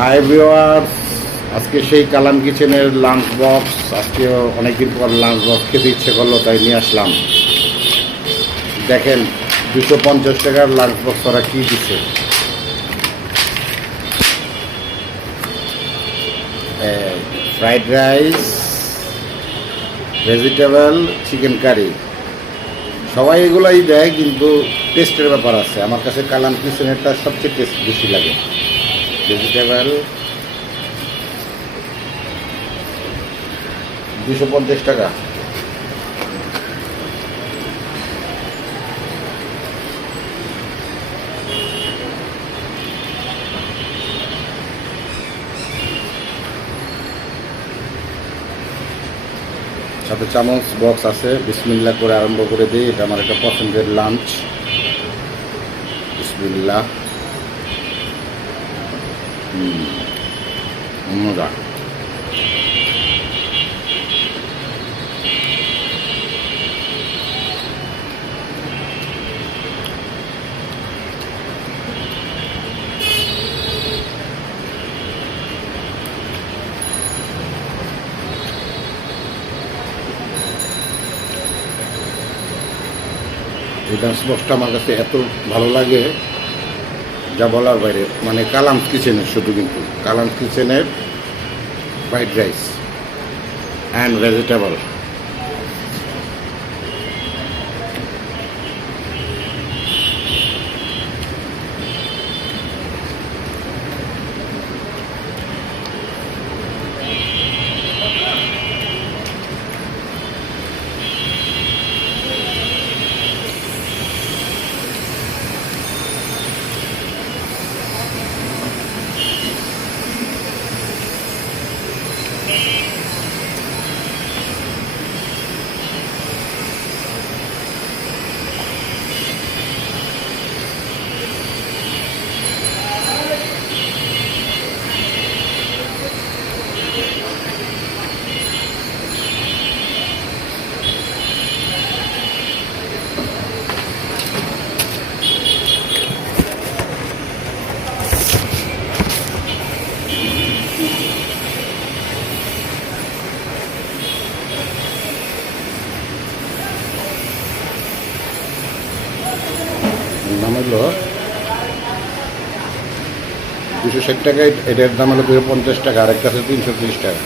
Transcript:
Hi viewers, আজকে সেই কালাম কিচেনের লাঞ্চ বক্স। আজকে অনেকদিন পর লাঞ্চ বক্স খেতে ইচ্ছে করলো, তাই নিয়ে আসলাম। দেখেন 250 টাকার লাঞ্চ বক্স ওরা কী দিচ্ছে। Fried rice, vegetable, chicken curry, সবাই এগুলাই দেয়, কিন্তু টেস্টের ব্যাপার আছে। আমার কাছে কালাম কিচেনেরটা সবচেয়ে টেস্ট বেশি লাগে। ভেজিটেবল 250 টাকা। সাথে চামচ বক্স আছে। বিসমিল্লাহ করে আরম্ভ করে দিই। এটা আমার একটা পছন্দের লাঞ্চ। বিসমিল্লাহ। মজা। এই লাঞ্চ বক্সটা আমার কাছে এত ভালো লাগে যা বলার বাইরে। মানে কালাম কিচেনের শুধু, কিন্তু কালাম কিচেনের ফ্রাইড রাইস অ্যান্ড ভেজিটেবল। নাম হলো 260 টাকায়, এটার দাম হলো 250 টাকা, আরেকটা আছে 330 টাকা।